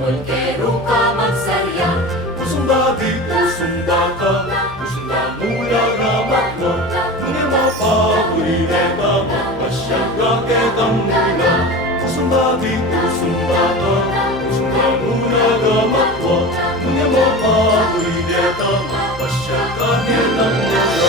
Polkero ka magsarya, Pusong babi, pusong bata, pusong damula ramatwa, nungi mapaburireta, mapasyagaketang mula. Pusong babi, pusong bata, pusong damula ramatwa, nungi mapaburireta, mapasyagaketang mula.